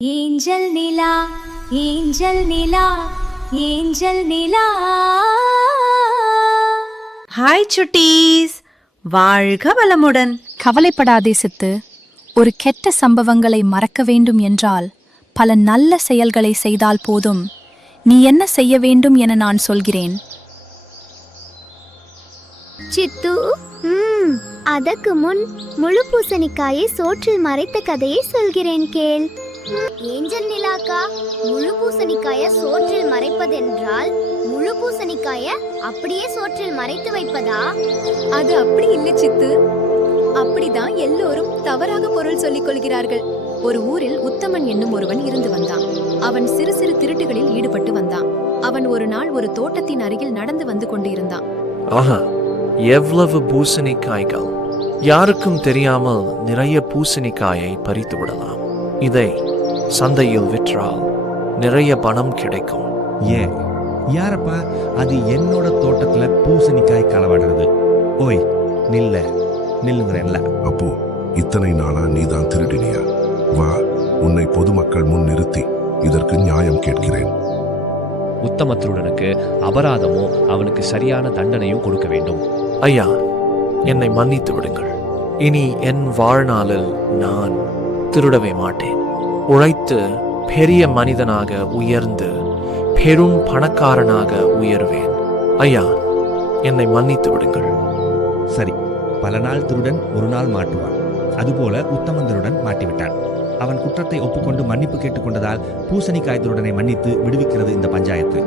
Angel நிலா angel நிலா angel நிலா. Hi சுட்டீஸ், வாழ்க வளமுடன். கவலைப்படாதே சித்து. ஒரு கெட்ட சம்பவங்களை மறக்க வேண்டும் என்றால் பல நல்ல செயல்களை செய்தால் போதும். நீ என்ன செய்ய வேண்டும் என நான் சொல்கிறேன். சித்து, அதற்கு முன் முழு பூசணிக்காயை சோற்றில் மறைத்த கதையை சொல்கிறேன் கேள். ஏஞ்சல் நிலாக்கா, முழு பூசணிக்காய சோற்றில் மறைப்பதென்றால் முழு பூசணிக்காய அப்படியே சோற்றில் மறைத்து வைப்பதா? அது அப்படி இல்லை சித்து. அப்படிதான் எல்லோரும் தவறாக பொருள் சொல்லிக் கொள்கிறார்கள். ஒரு ஊரில் உத்தமன் என்னும் ஒருவன் இருந்து வந்தான். அவன் சிறு சிறு திருட்டுகளில் ஈடுபட்டு வந்தான். அவன் ஒரு நாள் ஒரு தோட்டத்தின் அருகில் நடந்து வந்து கொண்டிருந்தான். ஆஹா, எவ்வளவு பூசணிக்காய்கள்! யாருக்கும் தெரியாமல் நிறைய பூசணிக்காயை பறித்து விடலாம். இதை சந்தையில் விற்றால் நிறைய பணம் கிடைக்கும். ஏன் யாரப்பா அது என்னோட தோட்டத்துல பூசணிக்காய் களவாடுறது? ஓய் நில்லுங்கிறேன்ல. அப்போ இத்தனை நாளா நீதான் திருடினியா? வா, உன்னை பொதுமக்கள் முன் நிறுத்தி இதற்கு நியாயம் கேட்கிறேன். உத்தம திருடனுக்கு அபராதமும் அவனுக்கு சரியான தண்டனையும் கொடுக்க வேண்டும். ஐயா, என்னை மன்னித்து விடுங்கள். இனி என் வாழ்நாளில் நான் திருடவே மாட்டேன். உழைத்து பெரிய மனிதனாக உயர்ந்து பெரும் பணக்காரனாக உயர்வேன். ஐயா, என்னை மன்னித்து விடுங்கள். சரி, பல நாள் திருடன் ஒரு நாள் மாட்டுவான். அதுபோல உத்தமன் திருடன் மாட்டிவிட்டான். அவன் குற்றத்தை ஒப்புக்கொண்டு மன்னிப்பு கேட்டுக்கொண்டதால் பூசணிக்காய் திருடனை மன்னித்து விடுவிக்கிறது இந்த பஞ்சாயத்து.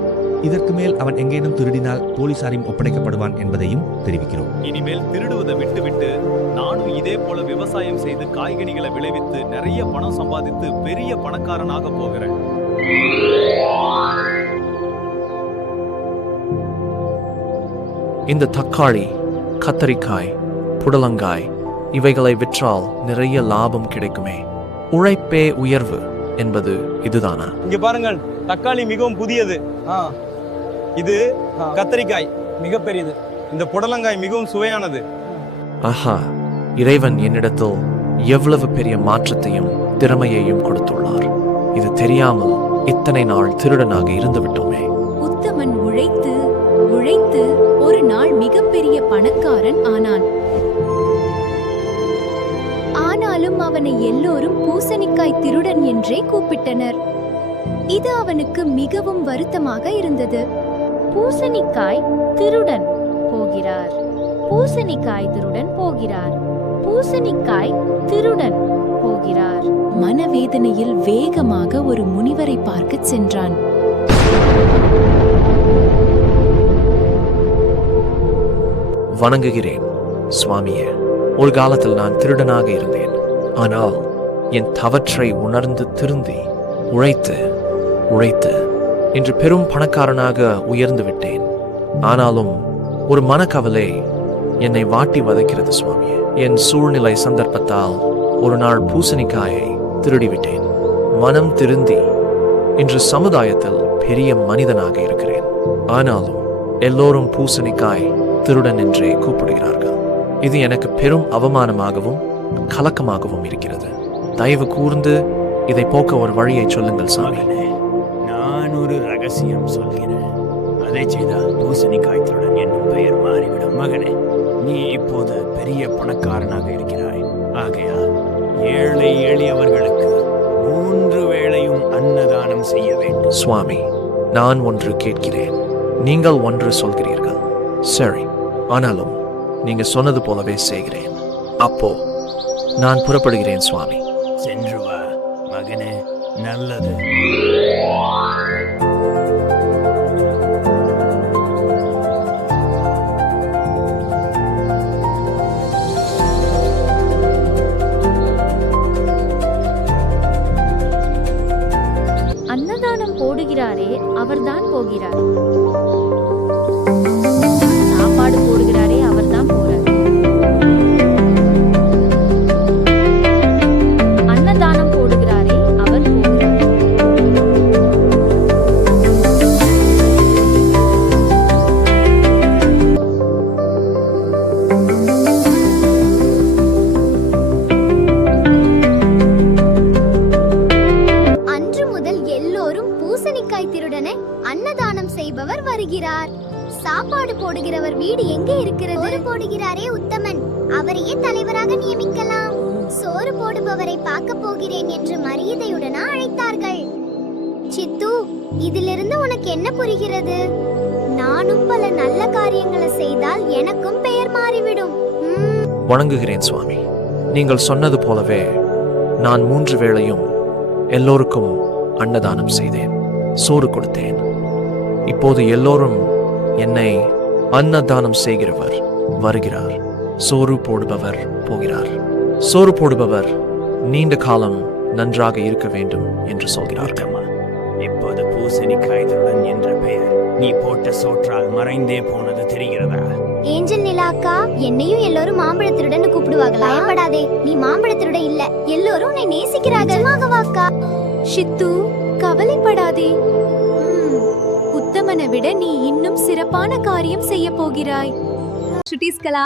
இதற்கு மேல் அவன் எங்கேனும் திருடினால் போலீசாரையும் ஒப்படைக்கப்படுவான் என்பதையும் தெரிவிக்கிறோம். இனிமேல் திருடுவதை விட்டுவிட்டு நானும் இதே போல விவசாயம் செய்து காய்கனிகளை விளைவித்து நிறைய பணம் சம்பாதித்து பெரிய பணக்காரனாக போகிறேன். இந்த தக்காளி, கத்தரிக்காய், புடலங்காய் இவைகளை விற்றால் நிறைய லாபம் கிடைக்குமே. உழைப்பே உயர்வு என்பது இதுதானா? இங்க பாருங்கள், தக்காளி மிகவும் புதியது. இது கத்தரிக்காய் மிகப்பெரியது. இந்த புடலங்காய் மிகவும் சுவையானது. ஆஹா, இறைவன் என்னிடத்தில் எவ்வளவு பெரிய மாற்றத்தையும் திறமையையும் கொடுத்துள்ளார். இது தெரியாமல் இத்தனை நாள் திருடனாக இருந்து விட்டோமே. உத்தமன் உழைத்து உழைத்து ஒரு நாள் மிகப்பெரிய பணக்காரன் ஆனான். ஆனாலும் அவனை எல்லோரும் பூசணிக்காய் திருடன் என்றே கூப்பிட்டனர். இது அவனுக்கு மிகவும் வருத்தமாக இருந்தது. பூசணிக்காய் திருடன் போகிறார், பூசணிக்காய் திருடன் போகிறார், பூசணிக்காய் திருடன் போகிறார். மனவேதனையில் வேகமாக ஒரு முனிவரை பார்க்கச் சென்றான். வணங்குகிறேன் சுவாமியே. ஒரு காலத்தில் நான் திருடனாக இருந்தேன். ஆனால் என் தவற்றை உணர்ந்து திருந்தி உழைத்து உழைத்து இன்று பெரும் பணக்காரனாக உயர்ந்து விட்டேன். ஆனாலும் ஒரு மனக்கவலை என்னை வாட்டி வதைக்கிறது சுவாமியே. என் சூழ்நிலை சந்தர்ப்பத்தால் ஒரு நாள் பூசணிக்காயை திருடிவிட்டேன். மனம் திருந்தி இன்று சமுதாயத்தில் பெரிய மனிதனாக இருக்கிறேன். ஆனாலும் எல்லோரும் பூசணிக்காய் திருடன் என்றே கூப்பிடுகிறார்கள். இது எனக்கு பெரும் அவமானமாகவும் கலக்கமாகவும் இருக்கிறது. தயவு கூர்ந்து இதை போக்க ஒரு வழியை சொல்லுங்கள் சாமி. நான் ஒரு ரகசியம் சொல்கிறேன். அதை செய்தால் பூசணிக்காய் திருடன் என்னும் பெயர் மாறிவிடும். மகனே, நீ இப்போது பெரிய பணக்காரனாக இருக்கிறாய். ஆகையால் ஏழை எளியவர்களுக்கு 3 வேளையும் அன்னதானம் செய்ய வேண்டும். சுவாமி, நான் ஒன்று கேட்கிறேன், நீங்கள் ஒன்று சொல்கிறீர்கள். சரி, ஆனாலும் நீங்க சொன்னது போலவே செய்கிறேன். அப்போ நான் புறப்படுகிறேன் சுவாமி. சென்று வா மகனே, நல்லது. அன்னதானம் போடுகிறாரே அவர்தான் போகிறார், சாப்பாடு போடுகிறாரே அவர்தான் போறார். அன்னதானம் போடுகிறாரே அவர் போகிறார். போடுகிறவர் வீடு எங்கே இருக்கிறது? சோறு போடுகிறாரே உத்தமன், அவரையே தலைவராக நியமிக்கலாம். சோறு போடுபவரை பார்க்க போகிறேன் என்று மரியாதையுடனா அழைத்தார்கள். சித்து, இதிலிருந்து உனக்கு என்ன புரிகிறது? நானும் பல நல்ல காரியங்களை செய்தால் எனக்கும் பெயர் மாறிவிடும். வணங்குகிறேன் சுவாமி. நீங்கள் சொன்னது போலவே நான் 3 வேளையும் எல்லோருக்கும் அன்னதானம் செய்தேன், சோறு கொடுத்தேன். இப்போது எல்லோரும் என்னை அன்னதானம் செய்கிறவர் வருகிறார், சோறு போடுபவர் போகிறார். சோறு போடுபவர் நீண்ட காலம் நன்றாக இருக்க வேண்டும் என்று சொல்கிறார்கள். இப்போது பூசணிக்காய்களுடன் என்ற பெயர் நீ போட்ட சோற்றால் மறைந்தே போனது தெரிகிறதா? ஏஞ்சல் நிலாக்கா, என்னையும் எல்லாரும் மாம்பழத்திருடன் கூப்பிடுவாங்களா? பயப்படாதே, நீ மாம்பழத்திருடன் இல்ல, எல்லோரும் உன்னை நேசிக்கிறார்கள். வாக்கா சித்து, கவலைப்படாதே. உத்தமனை விட நீ இன்னும் சிறப்பான காரியம் செய்ய போகிறாய். சுட்டீஸ்கலா,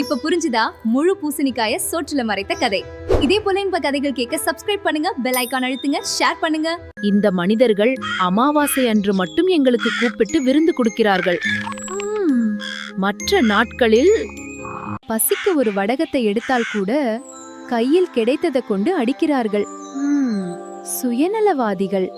இப்ப புரிஞ்சுதா முழு பூசணிக்காய சோற்றுல மறைத்த கதை? இதே போல இந்த கதைகள் கேட்க சப்ஸ்கிரைப் பண்ணுங்க, பெல் ஐகான் அழுத்துங்க, ஷேர் பண்ணுங்க. இந்த மனிதர்கள் அமாவாசை அன்று மட்டும் எங்களுக்கு கூப்பிட்டு விருந்து கொடுக்கிறார்கள். மற்ற நாட்களில் பசிக்கு ஒரு வடகத்தை எடுத்தால் கூட கையில் கிடைத்ததை கொண்டு அடிக்கிறார்கள். சுயநலவாதிகள்.